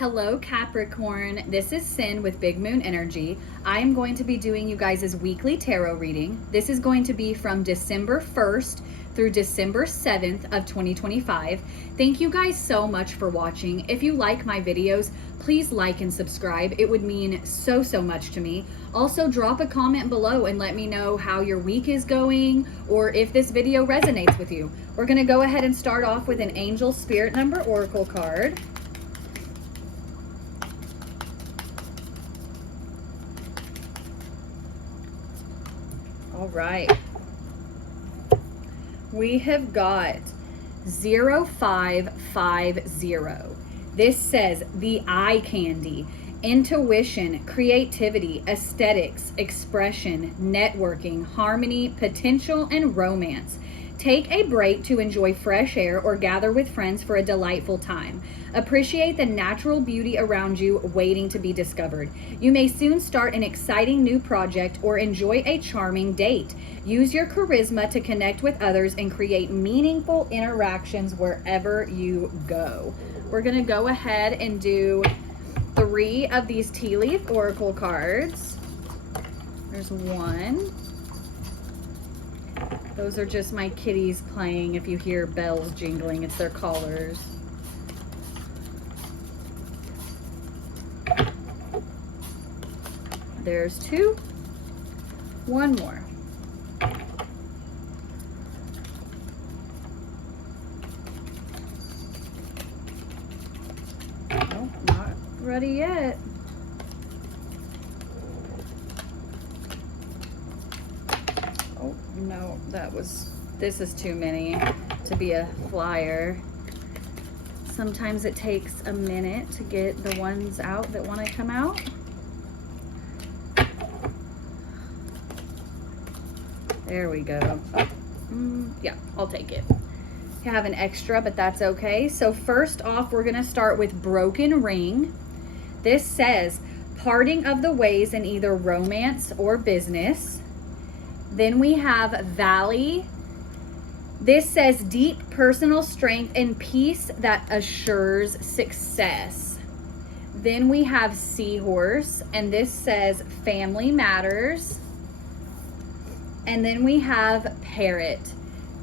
Hello Capricorn, this is Cyn with Big Moon Energy. I am going to be doing you guys' weekly tarot reading. This is going to be from December 1st through December 7th of 2025. Thank you guys so much for watching. If you like my videos, please like and subscribe. It would mean so much to me. Also, drop a comment below and let me know how your week is going or if this video resonates with you. We're going to go ahead and start off with an Angel Spirit Number Oracle card. All right, we have got 0550. This says the eye candy, intuition, creativity, aesthetics, expression, networking, harmony, potential, and romance. Take a break to enjoy fresh air or gather with friends for a delightful time. Appreciate the natural beauty around you waiting to be discovered. You may soon start an exciting new project or enjoy a charming date. Use your charisma to connect with others and create meaningful interactions wherever you go. We're going to go ahead and do 3 of these tea leaf oracle cards. There's 1. Those are just my kitties playing. If you hear bells jingling, it's their collars. There's 2. 1 more. Oh, not ready yet. Oh, no, this is too many to be a flyer. Sometimes it takes a minute to get the ones out that want to come out. There we go. Yeah, I'll take it. I have an extra, but that's okay. So first off, we're gonna start with Broken Ring. This says parting of the ways in either romance or business. Then we have Valley. This says deep personal strength and peace that assures success. Then we have Seahorse, and this says family matters. And then we have Parrot,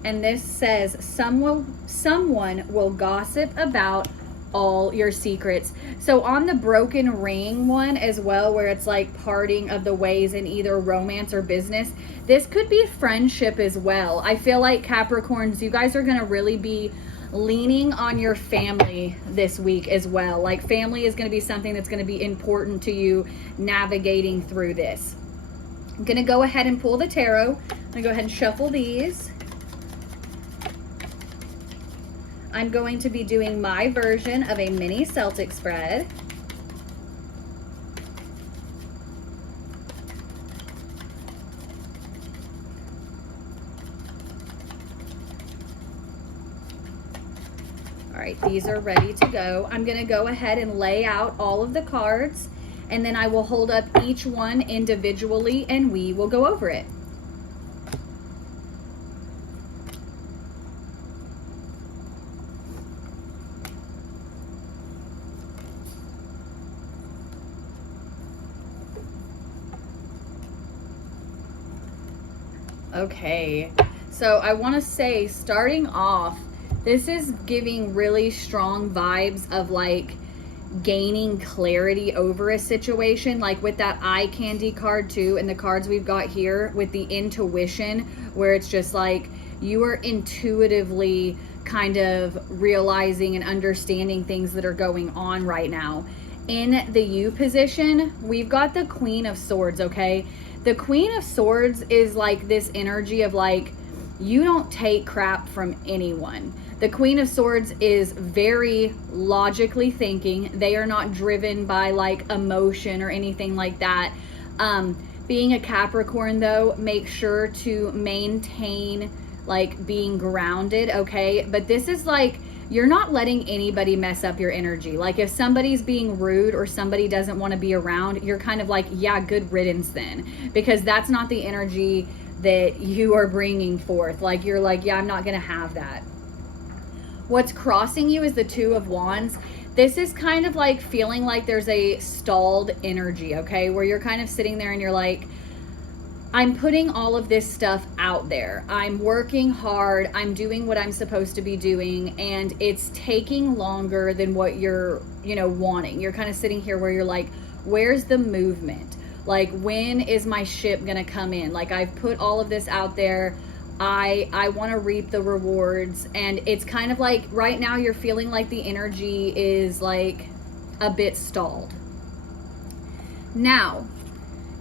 and this says someone will gossip about all your secrets. So on the Broken Ring one as well, where it's like parting of the ways in either romance or business, this could be friendship as well. I feel like Capricorns, you guys are going to really be leaning on your family this week as well. Like family is going to be something that's going to be important to you navigating through this. I'm going to go ahead and pull the tarot. I'm going to go ahead and shuffle these. I'm going to be doing my version of a mini Celtic spread. All right, these are ready to go. I'm going to go ahead and lay out all of the cards, and then I will hold up each one individually and we will go over it. Okay, so I want to say, starting off, this is giving really strong vibes of like gaining clarity over a situation, like with that eye candy card too, and the cards we've got here with the intuition, where it's just like you are intuitively kind of realizing and understanding things that are going on right now. In the U position, we've got the Queen of Swords. Okay, the Queen of Swords is like this energy of like, you don't take crap from anyone. The Queen of Swords is very logically thinking. They are not driven by like emotion or anything like that. Being a Capricorn though, make sure to maintain like being grounded, okay? But this is like, you're not letting anybody mess up your energy. Like if somebody's being rude or somebody doesn't want to be around, you're kind of like, yeah, good riddance then, because that's not the energy that you are bringing forth. Like you're like, yeah, I'm not going to have that. What's crossing you is the Two of Wands. This is kind of like feeling like there's a stalled energy, okay? Where you're kind of sitting there and you're like, I'm putting all of this stuff out there. I'm working hard. I'm doing what I'm supposed to be doing. And it's taking longer than what you're, wanting. You're kind of sitting here where you're like, where's the movement? Like, when is my ship going to come in? Like, I've put all of this out there. I want to reap the rewards. And it's kind of like right now you're feeling like the energy is like a bit stalled. Now,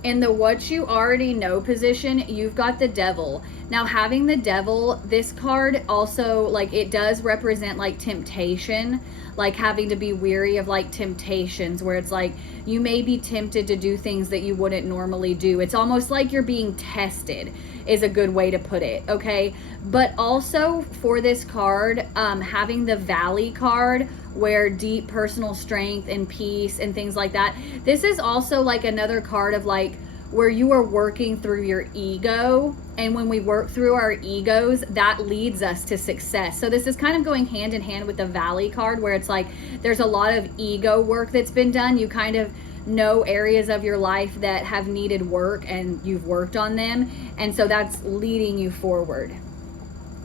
in the what you already know position, you've got the Devil. Now, having the Devil, this card also, like, it does represent like temptation, like having to be weary of like temptations, where it's like you may be tempted to do things that you wouldn't normally do. It's almost like you're being tested, is a good way to put it, okay? But also for this card, having the Valley card, where deep personal strength and peace and things like that, this is also like another card of like where you are working through your ego. And when we work through our egos, that leads us to success. So this is kind of going hand in hand with the Valley card, where it's like there's a lot of ego work that's been done. You kind of know areas of your life that have needed work and you've worked on them. And so that's leading you forward.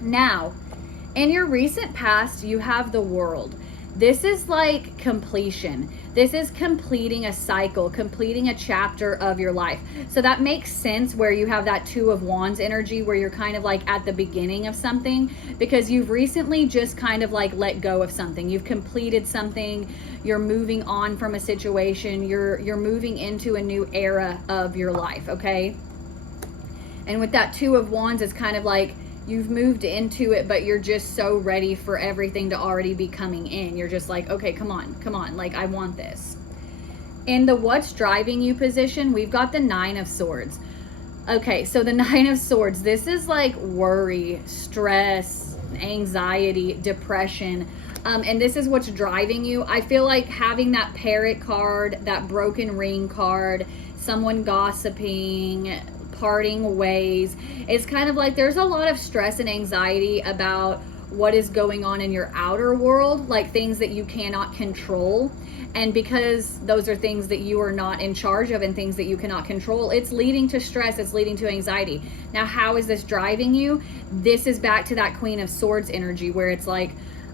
Now, in your recent past, you have the World. This is like completion. This is completing a cycle, completing a chapter of your life. So that makes sense where you have that Two of Wands energy, where you're kind of like at the beginning of something, because you've recently just kind of like let go of something. You've completed something. You're moving on from a situation. You're moving into a new era of your life, okay? And with that Two of Wands, it's kind of like you've moved into it, but you're just so ready for everything to already be coming in. You're just like, okay, come on, like, I want this. In the what's driving you position, we've got the Nine of Swords. Okay, so the Nine of Swords, this is like worry, stress, anxiety, depression. And this is what's driving you. I feel like having that Parrot card, that Broken Ring card, someone gossiping, parting ways, it's kind of like there's a lot of stress and anxiety about what is going on in your outer world, like things that you cannot control. And because those are things that you are not in charge of and things that you cannot control, it's leading to stress, it's leading to anxiety. Now, how is this driving you? This is back to that Queen of Swords energy, where it's like,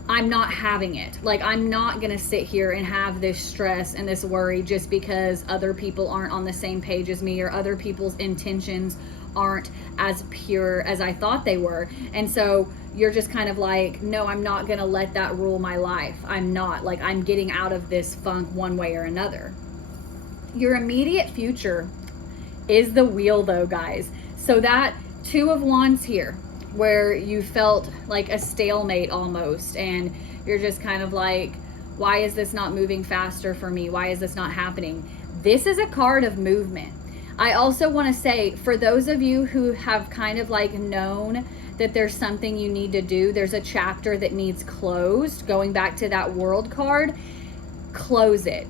I'm not having it. Like, I'm not gonna sit here and have this stress and this worry just because other people aren't on the same page as me, or other people's intentions aren't as pure as I thought they were. And so you're just kind of like, no, I'm not gonna let that rule my life. I'm not. Like, I'm getting out of this funk one way or another. Your immediate future is the Wheel, though, guys. So that Two of Wands here, where you felt like a stalemate almost, and you're just kind of like, why is this not moving faster for me? Why is this not happening? This is a card of movement. I also want to say, for those of you who have kind of like known that there's something you need to do, there's a chapter that needs closed, going back to that World card, close it.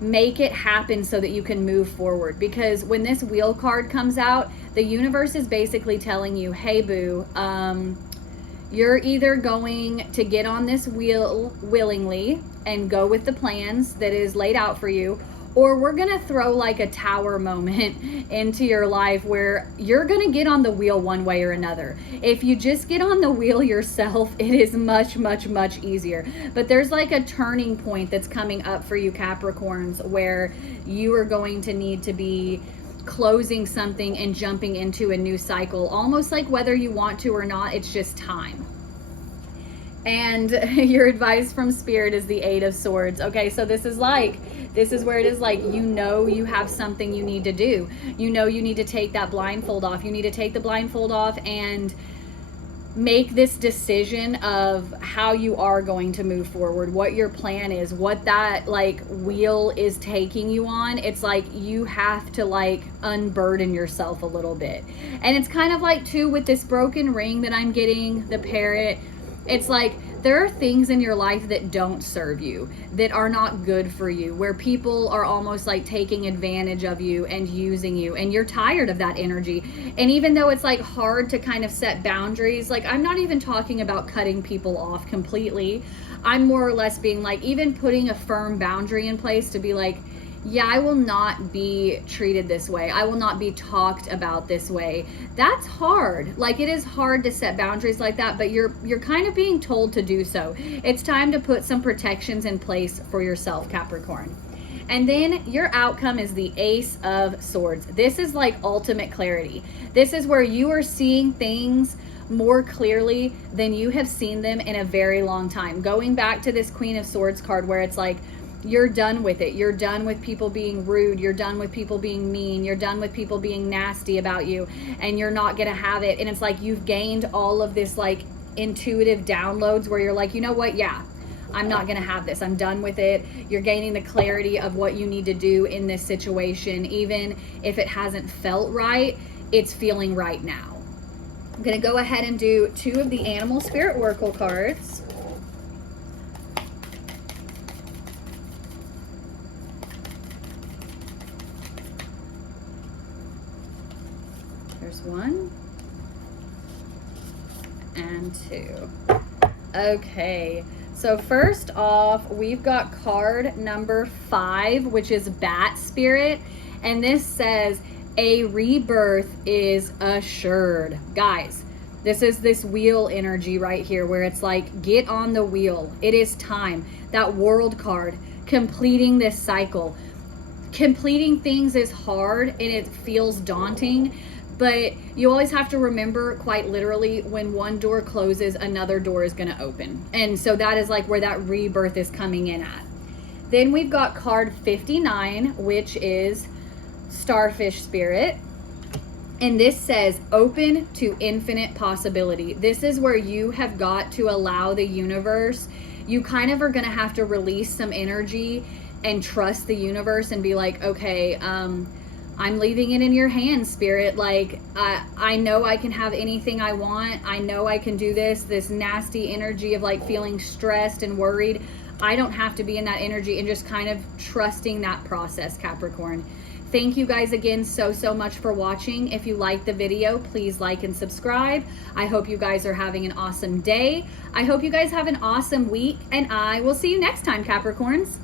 Make it happen so that you can move forward. Because when this Wheel card comes out, the universe is basically telling you, hey boo, you're either going to get on this wheel willingly and go with the plans that is laid out for you, or we're gonna throw like a tower moment into your life where you're gonna get on the wheel one way or another. If you just get on the wheel yourself, it is much, much, much easier. But there's like a turning point that's coming up for you Capricorns, where you are going to need to be closing something and jumping into a new cycle, almost like whether you want to or not, it's just time. And your advice from Spirit is the Eight of Swords. Okay, so this is where it is like, you know, you have something you need to do. You know, you need to take that blindfold off. You need to take the blindfold off and make this decision of how you are going to move forward, what your plan is, what that like wheel is taking you on. It's like you have to like unburden yourself a little bit. And it's kind of like too with this Broken Ring that I'm getting, the Parrot, it's like there are things in your life that don't serve you, that are not good for you, where people are almost like taking advantage of you and using you, and you're tired of that energy. And even though it's like hard to kind of set boundaries, like I'm not even talking about cutting people off completely. I'm more or less being like, even putting a firm boundary in place to be like, yeah, I will not be treated this way. I will not be talked about this way. That's hard. Like, it is hard to set boundaries like that, but you're kind of being told to do so. It's time to put some protections in place for yourself, Capricorn. And then your outcome is the Ace of Swords. This is like ultimate clarity. This is where you are seeing things more clearly than you have seen them in a very long time. Going back to this Queen of Swords card where it's like, you're done with it. You're done with people being rude. You're done with people being mean. You're done with people being nasty about you, and you're not going to have it. And it's like you've gained all of this like intuitive downloads where you're like, you know what? Yeah, I'm not going to have this. I'm done with it. You're gaining the clarity of what you need to do in this situation. Even if it hasn't felt right, it's feeling right now. I'm going to go ahead and do 2 of the Animal Spirit Oracle cards. There's 1 and 2. Okay, so first off, we've got card number 5, which is Bat Spirit, and this says a rebirth is assured. Guys, this is this wheel energy right here where it's like, get on the wheel. It is time. That World card, completing this cycle. Completing things is hard and it feels daunting, but you always have to remember, quite literally, when one door closes, another door is going to open. And so that is like where that rebirth is coming in at. Then we've got card 59, which is Starfish Spirit. And this says open to infinite possibility. This is where you have got to allow the universe. You kind of are going to have to release some energy and trust the universe and be like, okay, I'm leaving it in your hands, Spirit. Like, I know I can have anything I want. I know I can do this nasty energy of like feeling stressed and worried. I don't have to be in that energy, and just kind of trusting that process, Capricorn. Thank you guys again so much for watching. If you liked the video, please like and subscribe. I hope you guys are having an awesome day. I hope you guys have an awesome week, and I will see you next time, Capricorns.